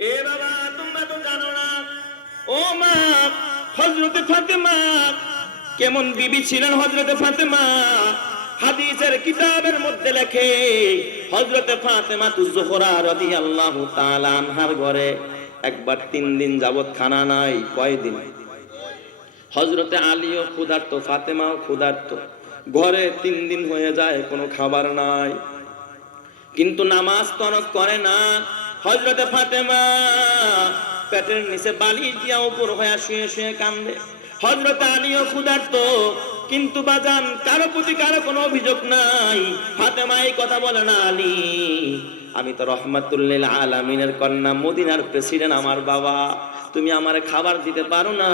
এ বাবা তোমরা তো জানো না, ও মা, হযরতে ফাতেমা কেমন বিবি ছিলেন। হযরতে ফাতেমা হাদিসের কিতাবের মধ্যে লেখে, হযরতে ফাতেমা জোহরা রাদিয়াল্লাহু তাআলা আনহার ঘরে একবার 3 দিন যাবত খানা নাই। কয়দিন? হযরতে আলীও ক্ষুধার্ত, ফাতেমাও ক্ষুধার্ত, ঘরে 3 দিন হয়ে যায় কোনো খাবার নাই, কিন্তু নামাজ তরক করে না। হযরতে ফাতেমা পেটের নিচে বালিশ দিয়া উপর হয়ে শুয়ে শুয়ে কান্দে। হযরতে আলীও ক্ষুধার্ত, কিন্তু বাজান কারো প্রতি কারো কোনো অভিযোগ নাই। ফাতেমা এই কথা বলে না, আলী আমি তো রহমাতুল লিল আলামিনের কন্যা, মদিনার প্রেসিডেন্ট আমার বাবা, তুমি আমারে খাবার দিতে পারো না?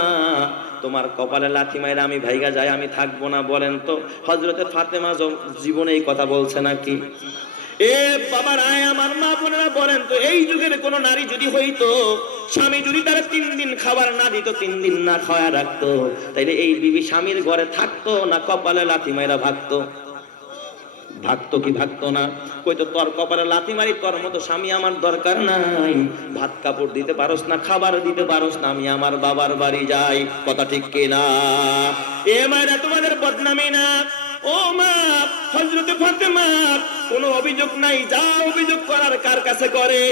তোমার কপালে লাথি মাইরা আমি ভাইগা যাই, আমি থাকবো না। বলেন তো হযরতে ফাতেমা জীবনে এই কথা বলছে নাকি? এ বাবার আয় আমার মা বোনেরা বলেন তো, এই যুগের কোন নারী যদি হইতো, স্বামী যদি তারা 3 দিন খাবার না দিত, 3 দিন না খাওয়া রাখতো, তাইলে এই বিবি স্বামীর ঘরে থাকতো না কপালে লাথি মাইরা ভাগতো? ভাগতো কি ভাগতো না? কইতো তোর কপালে লাথি মারি, তোর মতো স্বামী আমার দরকার নাই, ভাত কাপড় দিতে পারোস না, খাবার দিতে পারোস না, আমি আমার বাবার বাড়ি যাই। কথা ঠিক কিনা? এ মায়েরা তোমাদের বদনামি না। ও মা, হযরতে ফাতেমা কোনো অভিযোগ নাই, যা অভিযোগ করার কার কাছে করে?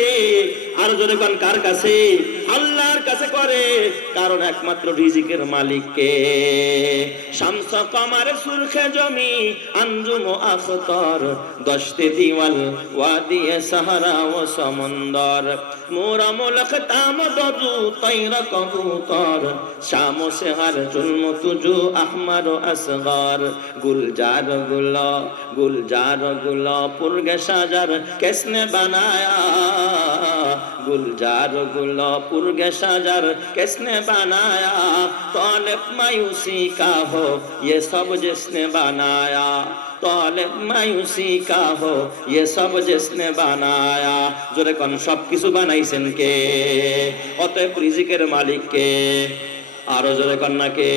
আর জোরে কোন কার কাছে? আল্লাহর কাছে করে, কারণ একমাত্র রিজিকের মালিক কে? শামস কমারে সুরখে জমি আঞ্জুম আখতর, দশতে দিওয়াল ওয়াদিয়ে সাহারা ও সমন্দর, মোরা মুলক তাম দজু তৈর কবুতর, শাম সেহার জুলম তুজু আহমার আসগর, গুলজার গুল पुरगे साजार किसने बनाया, गुलजार गुल पुरगे साजार किसने बनाया, तौलिब मायूसी का हो ये सब जिसने बनाया, तौलिब मायूसी का हो ये सब जिसने बनाया। जोरे कोन सब किछु बानाइছেন কে? অতএব রিজিকের মালিক কে? আরো জোরে কোন না কে?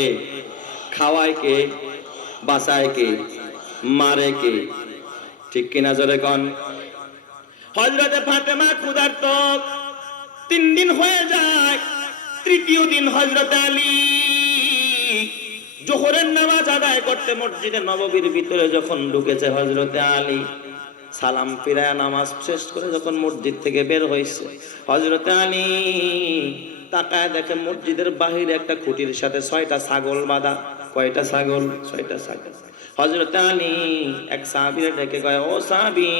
খাওয়ায় কে? বাঁচায় কে? মারে কে? ঠিক কিনা জোরে কোন? হযরতে ফাতেমা ক্ষুধার্ত, 3 দিন হয়ে যায়। তৃতীয় দিন হযরতে আলী জোহরের নামাজ আদায় করতে মসজিদে নববীর ভিতরে যখন ঢুকেছে, হযরতে আলী সালাম ফিরায়া নামাজ শেষ করে যখন মসজিদ থেকে বের হইছে, হযরতে আলী তাকায় দেখে মসজিদের বাহিরে একটা খুঁটির সাথে 6টা ছাগল বাঁধা। কয়টা ছাগল? 6টা ছাগল। হযরতে আলী এক সাহাবীরে ডেকে কয়, ও সাহাবী,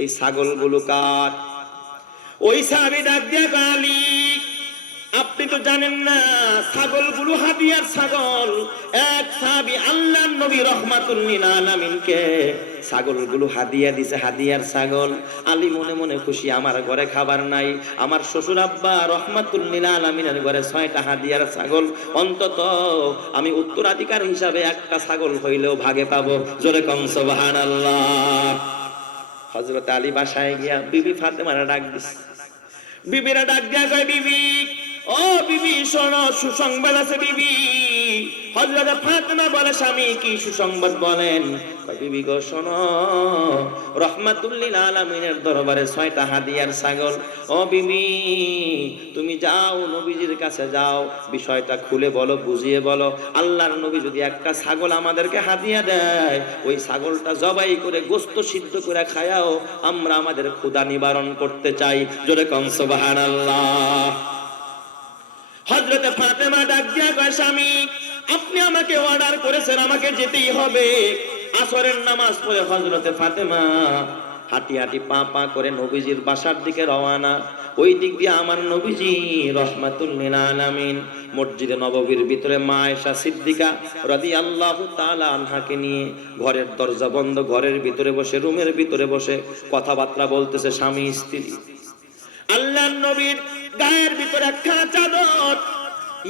এই ছাগলগুলো কার? ওই সাহাবী ডাক দিয়ে কয়, আলী আপনি তো জানেন না, ছাগলগুলো হাদিয়ার ছাগল। এক সাহাবী আল্লাহর নবী রাহমাতুল লিল আলামিনকে ছাগলগুলো হাদিয়া দিছে, হাদিয়ার ছাগল। আলী মনে মনে খুশি, আমার ঘরে খাবার নাই, আমার শ্বশুর আব্বা রাহমাতুল লিল আলামিনের ঘরে 6টা হাদিয়ার ছাগল, অন্তত আমি উত্তরাধিকার হিসাবে একটা ছাগল হইলেও ভাগে পাবো। জোরে কোন সুবহানাল্লাহ। হযরত আলী বাসায় গিয়া বিবি ফাতেমারে ডাক দিছে। বিবিরা ডাক দিয়া কয়, বিবি, ও বিবি শোনো, সুসংবাদ আছে বিবি। হযরতে ফাতেমা বলে, স্বামী কি সুসংবাদ বলেন? কয়, বিবি গো শোনো, রাহমাতুল লিল আলামিনের দরবারে 6টা হাদিয়ার ছাগল। ও বিবি, তুমি যাও, নবীজির কাছে যাও, বিষয়টা খুলে বলো, বুঝিয়ে বলো। আল্লাহর নবী যদি একটা ছাগল আমাদেরকে হাদিয়া দেয়, ওই ছাগলটা জবাই করে গোশত সিদ্ধ করে খায়াও আমরা আমাদের ক্ষুধা নিবারণ করতে চাই। জোরে কোন সুবহানাল্লাহ। হযরতে ফাতেমা ডাক দিয়া কয়, স্বামী আপনি আমাকে অর্ডার করেছেন, আমাকে যেতেই হবে। আসরের নামাজ পড়ে হযরতে ফাতেমা হাঁটি হাঁটি পা পা করে নবীজির বাসার দিকে রওনা। ওই দিক দিয়ে আমার নবীজি রাহমাতুল লিল আলামিন মসজিদে নববীর ভিতরে মা আয়েশা সিদ্দিকা রাদিয়াল্লাহু তাআলা আনহাকে নিয়ে ঘরের দরজা বন্ধ, ঘরের ভিতরে বসে, রুমের ভিতরে বসে কথাবার্তা বলতেছে স্বামী স্ত্রী। আল্লাহর নবীর গায়ের ভিতরে একখানা চাদর,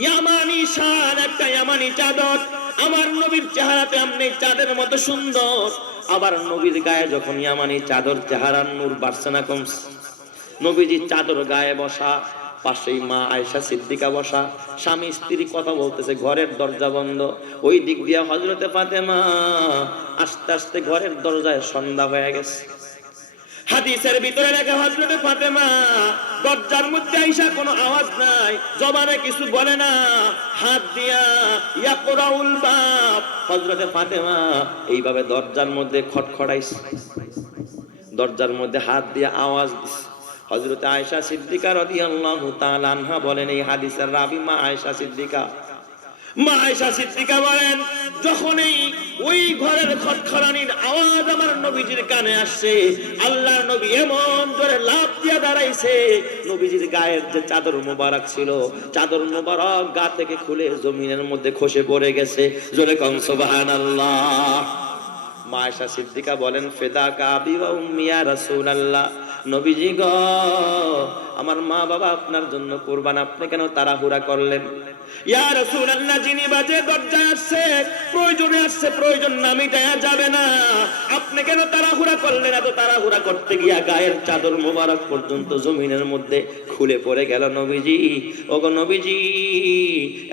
ইয়ামানি শাল, একটা ইয়ামানি চাদর। আমার নবীর চেহারাতে এমনি চাঁদের মতো সুন্দর, আবার নবীর গায়ে যখন ইয়ামানি চাদর, চেহারার নূর বাড়ছে না কমছে। নবীজি চাদর গায়ে বসা, পাশেই মা আয়েশা সিদ্দিকা বসা, স্বামী স্ত্রী কথা বলতেছে, ঘরের দরজা বন্ধ। ওই দিক দিয়ে হযরতে ফাতেমা আস্তে আস্তে ঘরের দরজায় সন্ধ্যা হয়ে গেছে। হাদিসের ভিতরে লেখা, হযরতে ফাতেমা দরজার মধ্যে আইসা কোনো আওয়াজ নাই, জবানে কিছু বলে না, হাত দিয়া ইয়াকরাউল বাব, হযরতে ফাতেমা এইভাবে দরজার মধ্যে খটখটাইছে, দরজার মধ্যে হাত দিয়ে আওয়াজ দিছে। হযরতে আয়েশা সিদ্দিকা রাদিয়াল্লাহু তাআলা আনহা বলেন, এই হাদিসের রাবী মা আয়েশা সিদ্দিকা, মা আয়েশা সিদ্দিকা বলেন, যখনই ওই ঘরের খটখটানির আওয়াজ আমার নবীজির কানে আসছে, আল্লাহর নবী এমন জোরে লাফ দিয়ে দাঁড়াইছে, নবীজির গায়ের যে চাদর মোবারক ছিল, চাদর মোবারক গা থেকে খুলে জমিনের মধ্যে খসে পড়ে গেছে। জোরে কোন সুবহানাল্লাহ। মা আয়েশা সিদ্দিকা বলেন, ফিদাকা আবি ওয়া উম্মি ইয়া রাসূলুল্লাহ, নবীজি গো, আমার মা বাবা আপনার জন্য কুরবান, আপনি কেন তাড়াহুড়া করলেন? ইয়া রাসূলুল্লাহ, যিনি বাজে দরজায় আসছে, প্রয়োজনে আসছে, প্রয়োজন না মিটায়া যাবে না, আপনি কেন তাড়াহুড়া করলেন? এত তাড়াহুড়া করতে গিয়া গায়ের চাদর মোবারক পর্যন্ত জমিনের মধ্যে খুলে পড়ে গেল। নবীজি, ওগো নবীজি,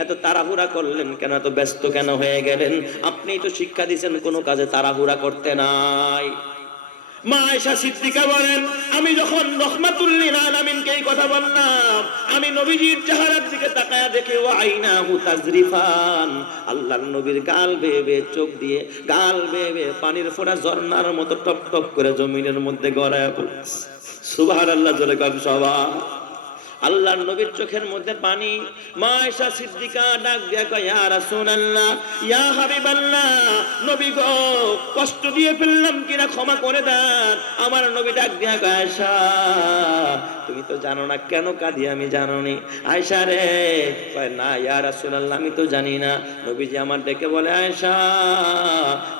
এত তাড়াহুড়া করলেন কেন? এত ব্যস্ত কেন হয়ে গেলেন? আপনি তো শিক্ষা দিয়েছেন কোনো কাজে তাড়াহুড়া করতে নাই। মা আয়েশা সিদ্দিকা বলেন, আমি যখন রাহমাতুল লিল আলামিনকে এই কথা বললাম, আমি নবীজির চেহারার দিকে তাকায়া দেখে, ওয়া আইনাহু তাজরিফান, আল্লাহর নবীর গাল বেয়ে বেয়ে, চোখ দিয়ে গাল বেয়ে বেয়ে পানির ফোঁটা ঝর্ণার মতো টপ টপ করে জমিনের মধ্যে গড়ায় পড়ছে। সুবহানাল্লাহ, জোরে কর সবাই। আল্লাহর নবীর চোখের মধ্যে পানি। মা আয়েশা সিদ্দিকা ডাক দিয়া কয়, ইয়া রাসূলুল্লাহ, ইয়া হাবিবাল্লাহ, নবী গো, কষ্ট দিয়ে ফেললাম কিনা ক্ষমা করে দেন। আমার নবী ডাক দিয়া কয়, আয়েশা, তুমি তো জানো না কেন কাঁদি, আমি জানো নি। আয়েশা রে, কয় না ইয়া রাসূলুল্লাহ, আমি তো জানি না। নবীজি আমার ডেকে বলে, আয়েশা,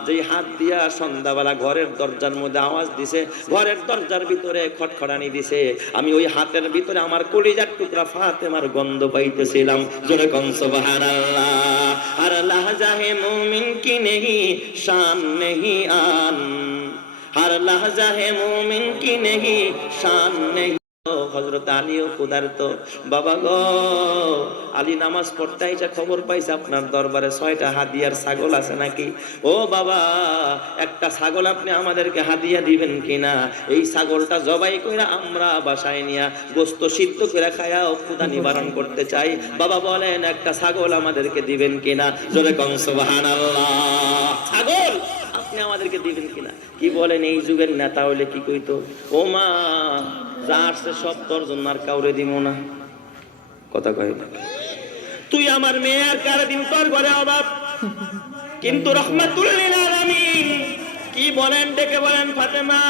যেই হাত দিয়া সন্ধ্যাবেলা ঘরের দরজার মধ্যে আওয়াজ দিছে, ঘরের দরজার ভিতরে খটখটানি দিছে, আমি ওই হাতের ভিতরে আমার কলিজার টুকরা ফাতেমার গন্ধ পাইতেছিলাম। জোরে কোন সুবহানাল্লাহ। আর লাহজা হে মুমিন কি নেহি শান নেহি আন, হর লাহজা হে মুমিন কি নেহি শান নেহি। হযরত আলী ও ক্ষুধার্ত, বাবা গো, আলী নামাজ পড়তে আইসা খবর পাইছে আপনার দরবারে 6টা হাদিয়ার ছাগল আছে নাকি? ও বাবা, একটা ছাগল আপনি আমাদেরকে হাদিয়া দিবেন কিনা? এই ছাগলটা জবাই কইরা আমরা বাসায় নিয়া গোশত সিদ্ধ করে খায়াও ক্ষুধা নিবারণ করতে চাই। বাবা বলেন, একটা ছাগল আমাদেরকে দিবেন কিনা? জোরে কোন সুবহানাল্লাহ। ছাগল আপনি আমাদেরকে দিবেন কিনা? কি বলেন, এই যুগের নেতা হইলে কি কইতো, ও মা, যা আসছে সব তোর জন্য, আর কাউরে দিব না। কথা কয় না, তুই আমার মেয়ে, আর কারে দিন, তোর ঘরে অভাব। কিন্তু রাহমাতুল লিল আলামিন কি বলেন, ডেকে বলেন, ফাতেমা,